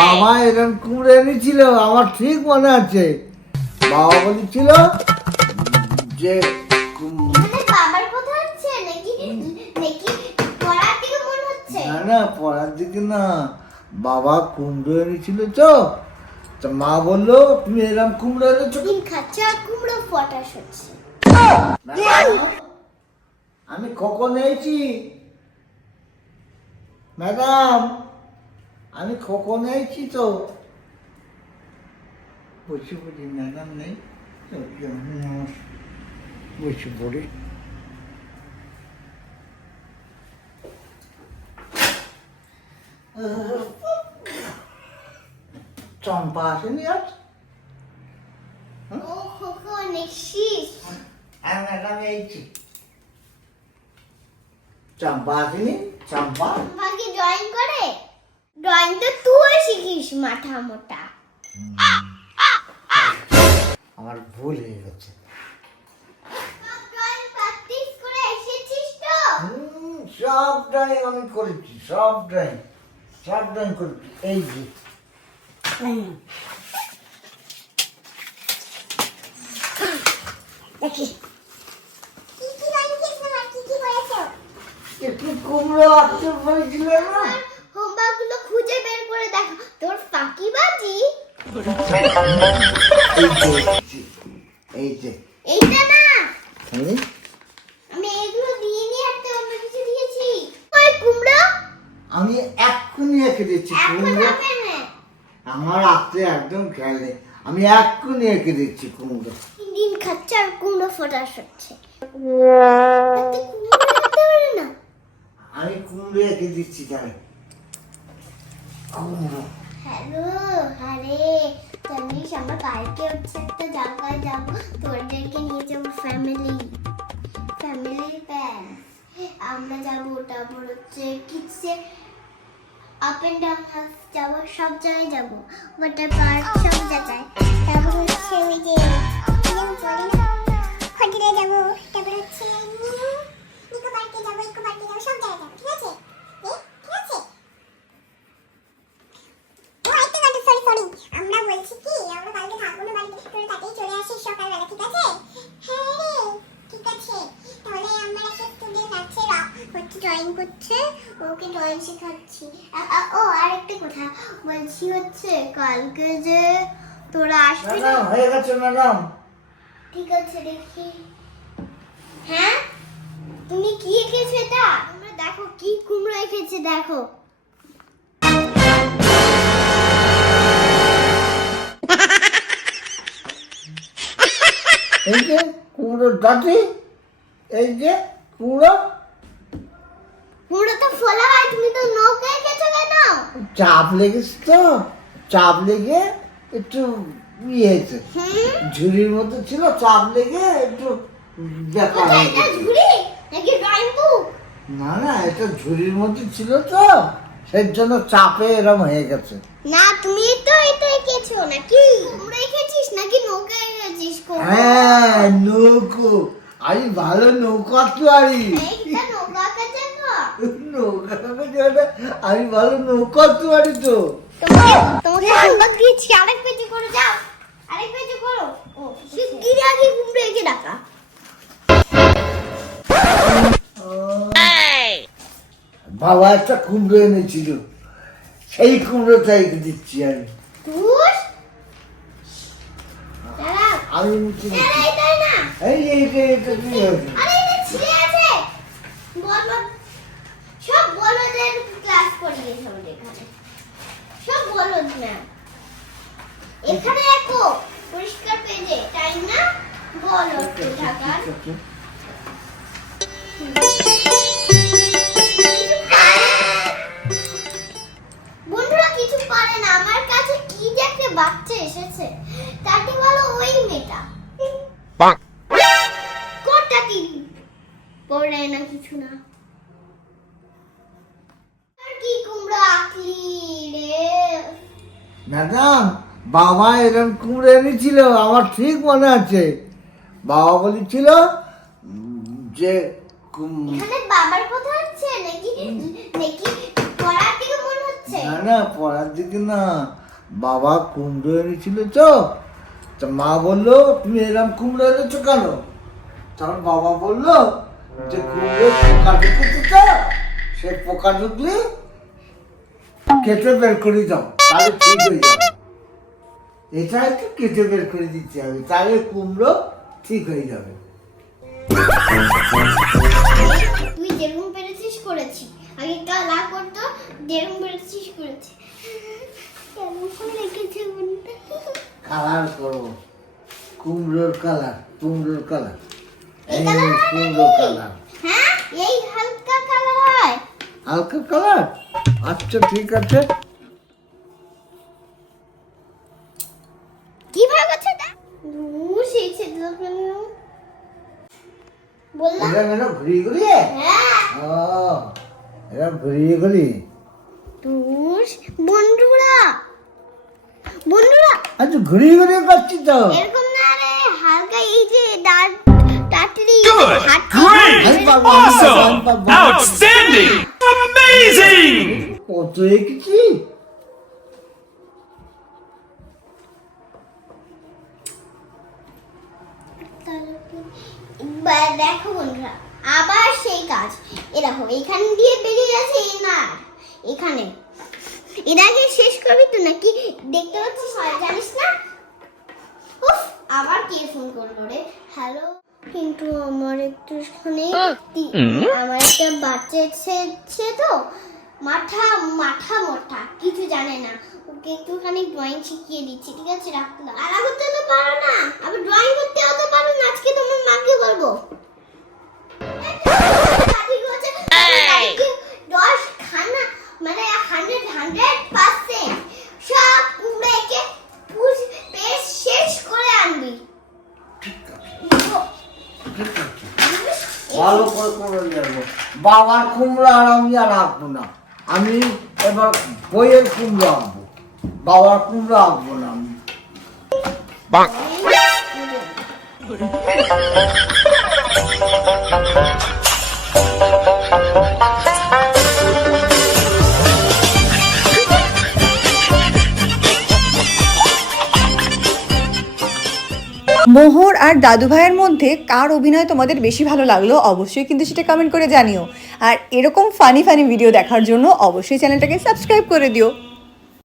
বাবা এরকম কুমড়ো এনেছিল, আমার ঠিক মনে আছে। বাবা বলেছিল যে বাবার কথা হচ্ছে নাকি নাকি পড়ার দিকে মনে হচ্ছে? না না, পড়ার দিকে না, বাবা কুমড়ো এনেছিল তো, তা মা বললো তুমি এরকম কুমড়ো এনেছো। দিন খাচ্ছে আর কুমড়ো ফটাস হচ্ছে। আমি কখন এসেছি ম্যাডাম, আমি কখন এসেছি তো। বসে পড়ি, ম্যাডাম নেই, বসে পড়ি। চম্পা আসেনি আজ? ও কখন এসেছিস? হ্যাঁ ম্যাডাম এইছি। চম্পা আসেনি? চম্পা বাকি ড্রয়িং করে? ড্রয়িং তো তুই শিখিস মাথা মোটা। আমার ভুল হয়ে গেছে। সব ড্রয়িং প্র্যাকটিস করে এসেছিস তো? সব ড্রয়িং আমি করেছি, সব ড্রয়িং করেছি। এই যে দেখি কি কি ড্রয়িং করেছিস আর কি কি করেছো? একটু কুমড়ো আঁকতে পারছিল না। হোমওয়ার্ক গুলো খুঁজে বের করে দেখো। তোর ফাঁকিবাজি এই যে এইটা না, হুম? আমি এগুলো দিয়ে নিয়ে একটা অন্য কিছু দিয়েছি। ওই কুমড়ো আমি এক্ষুনি এঁকে দিচ্ছি এখন কুমড়ো। হবে না। আমার আঁকতে একদম খেয়াল নেই, আমি এক্ষুনি এঁকে দিচ্ছি কুমড়ো। দিন খাচ্ছে আর কুমড়ো ফটাস হচ্ছে। এত কুমড়ো খেতে পারে না। আমি কুমড়ো এঁকে দিচ্ছি, তাই কুমড়ো। হ্যালো, আরে জানিস আমরা কালকে হচ্ছে একটা জায়গায় যাব, তোদেরকে নিয়ে যাবো ফ্যামিলি প্ল্যান। আমরা যাব, তারপর হচ্ছে কিডসে আপ এন্ড ডাউন হাউস যাবো, সব জায়গায় যাবো, ওয়াটার পার্ক, সব জায়গায়। তারপর হচ্ছে ওই যে হোটেলে যাবো, তারপর হচ্ছে নিকো পার্কে যাবো, সব জায়গায় যাবো, ঠিক আছে? ঠিক আছে। সরি, আমরা বলছি কি আমরা কালকে থাকবো না বাড়িতে, তোরা তাড়াতাড়ি চলে আসিস সকালবেলা, ঠিক আছে? হ্যাঁ রে, ঠিক আছে। তাহলে আমার একটা স্টুডেন্ট আছে, হচ্ছে ড্রয়িং করছে, ওকে ড্রয়িং শেখাচ্ছি। ও আরেকটা কথা বলছি, হচ্ছে কালকে যে তোরা আসবি না? ম্যাডাম হয়ে গেছে ম্যাডাম। ঠিক আছে, দেখি। হ্যাঁ, তুমি কি এঁকেছো এটা? তোমরা দেখো কি কুমড়ো এঁকেছে, দেখো। এই যে কুমড়ো ডাটি, এই যে কুমড়ো। কুমড়ো তো ফোলা হয়, তুমি তো নৌকা এঁকেছো কেন? চাপ লেগেছে তো, চাপ লেগে একটু হয়েছে, ঝুড়ির মতো ছিল, চাপ লেগে একটু দেখা ওটা হয়ে একটা গেছে। ঝুড়ি নাকি ড্রয়িং বুক? না না, এটা ঝুড়ির মধ্যে ছিল তো, সেই জন্য চাপে এরম হয়ে গেছে। না, তুমি তো এটা এঁকেছো নাকি? কুমড়ো এঁকেছিস নাকি নৌকা এঁকেছিস? হ্যাঁ নৌকো, আমি ভালো নৌকো আঁকতে পারি। এইটা নৌকা আঁকা জানো? নৌকা আঁকতে জানে, আমি ভালো নৌকো আঁকতে পারি তো। তোমাকে হোমওয়ার্ক দিয়েছি, আরেক পেজে করে যাও, আরেক পেজে করো। ও শিগগিরই আগে কুমড়ো এঁকে ডাকা। বাবা একটা কুমড়ো এনেছিল, সেই কুমড়োটা এঁকে দিচ্ছি আমি। ধুস, দাঁড়াও। আমি মুখে আরে এটাই না, এইটা কি হয়েছে? আরে এটা ছিঁড়ে আছে। বল বল, সব বলদের ক্লাস করিয়েছে আমাদের এখানে, সব বলদ না। এখানে দেখো পরিষ্কার পেজে, তাই না? বলদ ঢাকার বন্ধুরা কিছু পারে না। আমার কাছে কি যে একটা বাচ্চা এসেছে, তাকে বলো ওই মেয়েটা কোনটা কি পড়ে না, কিছু না। আর কি কুমড়ো আঁকলি রে? ম্যাডাম, বাবা এরকম কুমড়ো এনেছিল, আমার ঠিক মনে আছে। বাবা বলেছিল যে এখানে বাবার কথা হচ্ছে নাকি নাকি পড়ার দিকে মনে হচ্ছে? না না, না পড়ার দিকে না, বাবা কুমড়ো এনেছিল তো, তা মা বললো তুমি এরকম কুমড়ো এনেছো কেন? তখন বাবা বললো যে কুমড়ো পোকা ঢুকেছে তো, সে পোকা ঢুকলে কেটে বের করে দাও, তাহলে ঠিক হয়ে যাবে। এটা একটু কেটে বের করে দিতে হবে, তাহলে কুমড়ো ঠিক হয়ে যাবে। তুই যেরকম পেরেছিস করেছি, আগে কালা করতো, যেরকম পেরেছিস করেছি। কেমন করে রেখেছে মনটা? কালার করবো, কুমড়োর কালার, কুমড়োর কালার, এই কালার হয় কুমড়ো নাকি? কালার, হ্যাঁ, এই হালকা কালার হয়। হালকা কালার। আচ্ছা ঠিক আছে। কিভাবে করছে এটা? শিখছে যখন বললাম। এটা মেনো ঘুরিয়ে ঘুরিয়ে, হ্যাঁ, ও এটা ঘুরিয়ে ঘুরিয়ে। তুষ বন্ধুরা, বন্ধুরা আচ্ছা ঘুরিয়ে ঘুরিয়ে করছি তো। এরকম না রে, হালকা এই যে টাটরি Good, great, awesome, outstanding, amazing! কত এঁকেছি। দেখো বন্ধুরা, আবার সেই কাজ। এরকম এখান দিয়ে বেরিয়ে আছে এই মার, এখানে এর আগে শেষ করবি তো নাকি? দেখতে পাচ্ছিস না, জানিস না? উফ, আবার কে ফোন করলো রে? হ্যালো, কিন্তু আমার একটুখানি আমার একটা বাচ্চা এসেছে তো, মাথা মাথা মোটা, কিছু জানে না, ওকে একটুখানি ড্রয়িং শিখিয়ে দিচ্ছি, ঠিক আছে? রাখলাম। আলা করতে তো পারো না, আবার ড্রয়িং করতে তো পারো না, আজকে তোমার মাকে বলবো। দশ খানা মানে 100% সব কুমড়ো একে পেস্ট শেষ করে আনবি। ভালো করে করে নেবো। বাবার কুমড়ো আর আমি আর আঁকবো না, আমি এবার বইয়ের কুমড়ো আঁকবো, বাবার কুমড়ো আঁকবো না আমি। মোহর আর দাদু ভাইয়ের মধ্যে কার অভিনয় তোমাদের বেশি ভালো লাগলো অবশ্যই কিন্তু সেটা কমেন্ট করে জানিও। আর এরকম ফানি ফানি ভিডিও দেখার জন্য অবশ্যই চ্যানেলটাকে সাবস্ক্রাইব করে দিও।